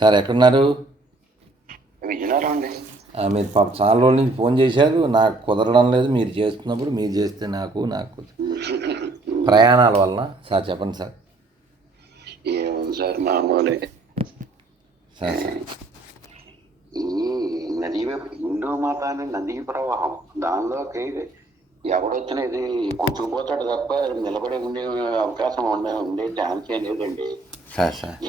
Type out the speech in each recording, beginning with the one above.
Sir ఎక్కడున్నారు? విజయనగరం అండి. మీరు పాప చాలా రోజుల నుంచి ఫోన్ చేశారు. నాకు కుదరడం లేదు. మీరు చేస్తున్నప్పుడు మీరు చేస్తే నాకు నాకు. ప్రయాణాల వలన. సార్ చెప్పండి సార్. సార్ మామూలే. Sir sir. నదీ హిందూ మతాన్ని నదీ ప్రవాహం. దానిలోకి ఎవడొచ్చినా ఇది కొట్టుకుపోతాడు తప్ప నిలబడి ఉండే అవకాశం ఉండే ఉండే ఛాన్స్ లేదండి. Sir sir.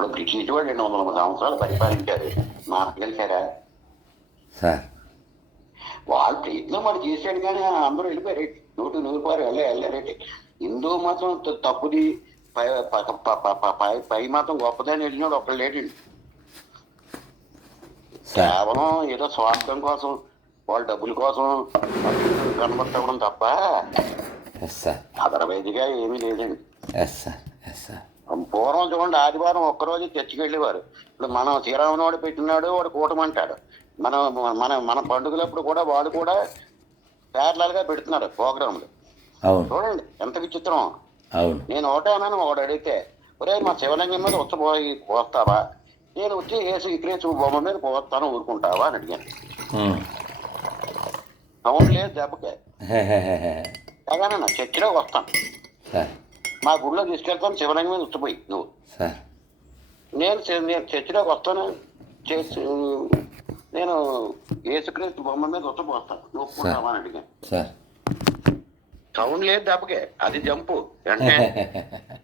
ఇప్పుడు బ్రిటిష్ వాడు రెండు వందల సంవత్సరాలు పరిపాలించారు. తెలిసారా సార్. వాళ్ళు ప్రయత్నం వాడు చేశాడు కానీ అందరూ వెళ్ళిపోయారు. నూటి నూరు పారు వెళ్ళే వెళ్ళారేటి హిందూ మతం తప్పుది పై ప- ప- ప- ప- పై పై మతం గొప్పదని వెళ్ళినాడు ఒకళ్ళు లేడండి కేవలం ఏదో స్వార్థం కోసం వాళ్ళ డబ్బుల కోసం కనబడటం తప్ప అదర్వైజ్గా ఏమీ లేదండి. Yes sir. Yes sir. పూర్వం చూడండి ఆదివారం ఒక్కరోజు చర్చికి వెళ్ళేవారు. ఇప్పుడు మనం శ్రీరామనోడు పెట్టినాడు వాడు కూటమంటాడు. మనం మన మన పండుగలప్పుడు కూడా వాడు కూడా parallel గా పెడుతున్నారు ప్రోగ్రాంలు అవును. చూడండి ఎంత విచిత్రం. అవును. నేను ఒకటే అన్నాను వాడు అడిగితే ఒరే మా శివలింగం మీద ఉచ్చపోయి పోస్తావా? నేను వచ్చి ఏసు ఇక్కడే బొమ్మ మీద పోస్తాను ఊరుకుంటావా? అని అడిగాను. అవును లేదు దెబ్బకే. అలాగే నా చర్చిలోకి వస్తాను. మా గుడిలో తీసుకెళ్తాను శివలింగం మీద ఉచ్చిపోయి నువ్వు. నేను నేను చర్చిలోకి వస్తాను చేసి నేను ఏసుక్రీస్తు బొమ్మ మీద ఉచ్చపోస్తాను నువ్వు అని అడిగాను. సౌండ్ లేదు దెబ్బకే అది జంపు. అంటే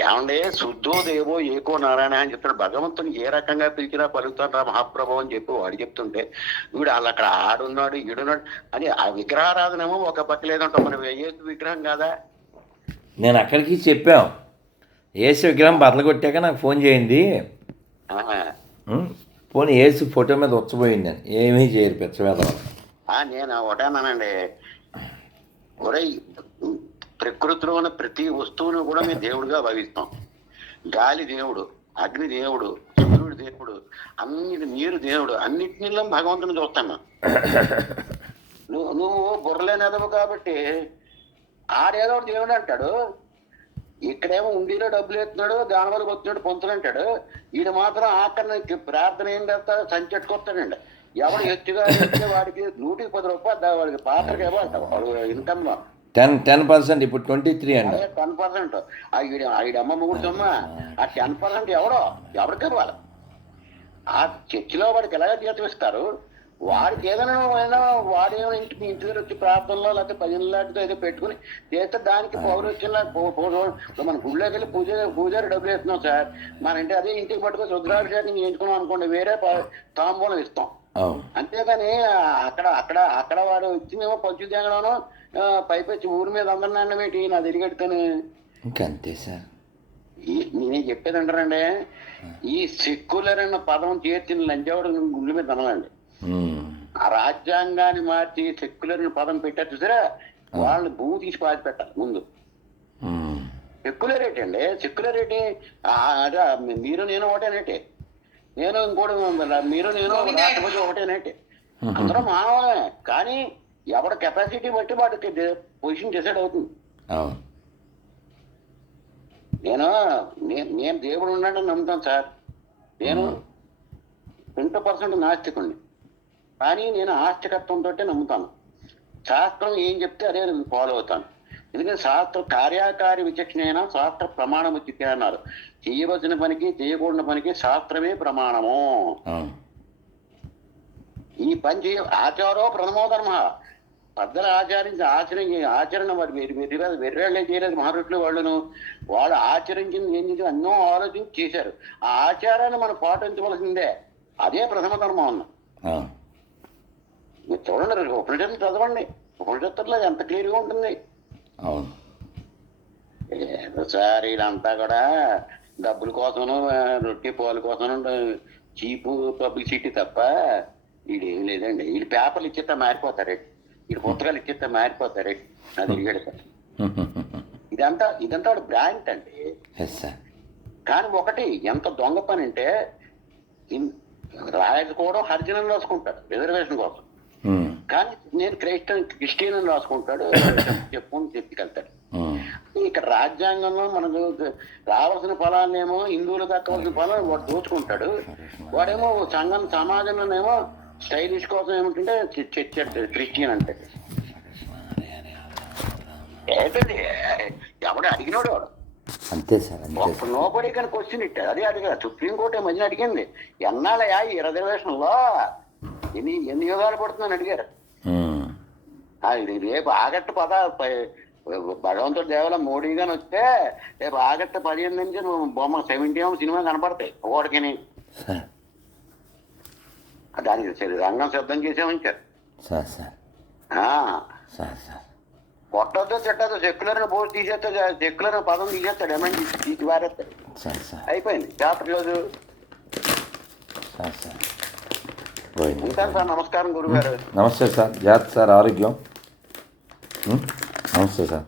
ఏమండే శుద్ధో దేవో ఏకో నారాయణ అని చెప్తాడు భగవంతుని ఏ రకంగా పిలిచినా పలుకుతాడు రా మహాప్రభు అని చెప్పి వాడు చెప్తుంటే వీడు అలా అక్కడ ఆడున్నాడు ఈడున్నాడు అని ఆ విగ్రహారాధనేమో ఒక పక్క లేదంటాం మనం ఏసు విగ్రహం కాదా? నేను అక్కడికి చెప్పాం. ఏసు విగ్రహం బదలు కొట్టాక నాకు ఫోన్ చేయండి. పోనీ ఏసు ఫోటో మీద వచ్చపోయింది అని ఏమీ చేయరు పిచ్చవేదం నేను ఒకటేనానండి ఒరే ప్రకృతిలో ఉన్న ప్రతి వస్తువును కూడా మేము దేవుడిగా భావిస్తాం. గాలి దేవుడు అగ్ని దేవుడు సూర్యుడు దేవుడు అన్నిటి నీరు దేవుడు అన్నిటిలో భగవంతుని చూస్తాం మేము. నువ్వు నువ్వు బుర్రలేని కాబట్టి ఆడేదో ఒకటి దేవుడు అంటాడు. ఇక్కడేమో ఉండిలో డబ్బులు ఎత్తున్నాడు దాని వల్ల వస్తున్నాడు పొంతులు అంటాడు. ఈడు మాత్రం ఆఖరిని ప్రార్థన ఏం చేస్తాడు? సంచెట్టుకొస్తాడండి ఎవడు ఎత్తుగా ఎత్తే వాడికి నూటికి పది రూపాయలు వాడికి పాత్రకి ఇవ్వాలి వాడు ఇన్కమ్లో. టెన్ టెన్ పర్సెంట్ ఇప్పుడు ట్వంటీ త్రీ అండి టెన్ పర్సెంట్. అమ్మ ముగ్గురు సొమ్మ ఆ టెన్ పర్సెంట్ ఎవడో? ఎవరికి ఇవ్వాలి? ఆ చర్చిలో వాడికి ఎలాగ జీతం ఇస్తారు? వాడికి ఏదైనా అయినా వాడేమో ఇంటి మీ ఇంటి దగ్గర వచ్చి ప్రార్థనలో లేకపోతే భజన లాంటిదో ఏదో పెట్టుకుని చేస్తే దానికి పౌరస్యంలా మన గుళ్ళోకి వెళ్ళి పూజ పూజారి డబ్బులు ఇస్తున్నాం సార్. మన ఇంటి అదే ఇంటికి పట్టుకొని రుద్రాభిషేకం చేయించుకున్నాం అనుకోండి వేరే తాంబూలం ఇస్తాం. అంతేగాని అక్కడ అక్కడ అక్కడ వాడు వచ్చిందేమో పంచు తేగడను పైపెచ్చి ఊరి మీద అందరినాన్న పెట్టి నా తిరిగెట్టుకొని ఇంకంతే సార్. నేనే చెప్పేది అంటారండి ఈ సెక్యులర్ అన్న పదం చేర్చిన లంచవాడు గుండె మీద అనలండి. ఆ రాజ్యాంగాన్ని మార్చి సెక్యులర్ పదం పెట్టారు చూసారా వాళ్ళని భూమి తీసి పాతి పెట్టాలి ముందు. ఉమ్. సెక్యులర్ ఏంటండి సెక్యులర్ ఏంటి ఆ, అదే మీరు నేను ఒకటేనేటి. నేను ఇంకోటి మీరు నేను రాష్ట్రపతి ఒకటేనేటి. అందరం మానవమే కానీ ఎవడ కెపాసిటీ బట్టి వాడికి పొజిషన్ డిసైడ్ అవుతుంది. నేను నేను దేవుడు ఉన్నాడని నమ్ముతాను సార్. నేను ట్వంటీ పర్సెంట్ నాస్తికుణ్ణి. కానీ నేను ఆస్తికత్వంతో నమ్ముతాను. శాస్త్రం ఏం చెప్తే అదే నేను ఫాలో అవుతాను. ఎందుకంటే శాస్త్ర కార్యకారి విచక్షణ అయినా శాస్త్ర ప్రమాణం చిత్తే అన్నారు. చేయవలసిన పనికి చేయకూడని పనికి శాస్త్రమే ప్రమాణము. ఈ పని చేయ ఆచారో ప్రథమో ధర్మ. పెద్దలు ఆచరించి ఆచరణ ఆచరణ వెర్రి వెర్రేళ్ళే చేయలేదు మహారుషులు వాళ్ళను. వాళ్ళు ఆచరించింది ఏం చేసి ఎన్నో ఆలోచించి చేశారు. ఆ ఆచారాన్ని మనం పాటించవలసిందే. అదే ప్రథమ ధర్మం అన్న. మీరు చూడండి ఉపనిషత్తులు చదవండి? ఉపనిషత్తుల్లో ఎంత క్లియర్గా ఉంటుంది? అవును. సార్ వీళ్ళంతా కూడా డబ్బుల కోసము ఆ, రొట్టె పాలు కోసం చీపు పబ్లిసిటీ తప్ప వీడేం లేదండి. వీళ్ళు పేపర్లు ఇచ్చేస్తే మారిపోతారండి వీడు పుస్తకాలు ఇచ్చేస్తే మారిపోతారండి అది ఇదంతా ఇదంతా వాడు బ్రాండ్ అండి. కానీ ఒకటి ఎంత దొంగ పని అంటే రాయకపోవడం హరిజనం రాసుకుంటాడు రిజర్వేషన్ కోసం. కానీ నేను క్రైస్టియన్ క్రిస్టియన్ అని రాసుకుంటాడు చెప్పు అని చెప్పుకెళ్తాడు. ఉమ్. ఇక్కడ రాజ్యాంగంలో మనకు రావాల్సిన ఫలాన్నేమో హిందువులు దక్కవలసిన ఫలం వాడు దోచుకుంటాడు. వాడేమో సంఘం సమాజంలోనేమో స్టైలిష్ కోసం ఏమిటంటే చర్చ్ క్రిస్టియన్ అంటే. ఏంటండి ఎవడు అడిగినోడు వాడు? అంతే సార్ నోబడి కానీ క్వశ్చన్ ఇట్టాడు. అదే అడిగా సుప్రీంకోర్టు మధ్యన అడిగింది ఎన్నాళ్ళయా ఈ రిజర్వేషన్లో? ఎన్ని ఎన్ని యుగాలు పడుతుందని అడిగారు. రేపు ఆగస్టు పద భగవంతుడు దేవాలయం మోడీ గాని వస్తే రేపు ఆగస్టు పదిహేను నుంచి నువ్వు బొమ్మ సెవెంటీ ఏమో సినిమా కనపడతాయి ఓడికిని. దానికి సరి- రంగం సిద్ధం చేసామంటారు కొట్టద్దో చెట్టద్దో సెక్యులర్ పోస్ట్ తీసేస్తే సెక్యులర్ పదం తీసేస్తాడు ఏమైనా తీసి పారేస్తాడు సార్ అయిపోయింది చాప్టర్ రోజు. Sir sir. పోయింది. ఉంటాను సార్ నమస్కారం గురుగారు. నమస్తే సార్. జాగ్రత్త సార్ ఆరోగ్యం? నమస్తే సార్.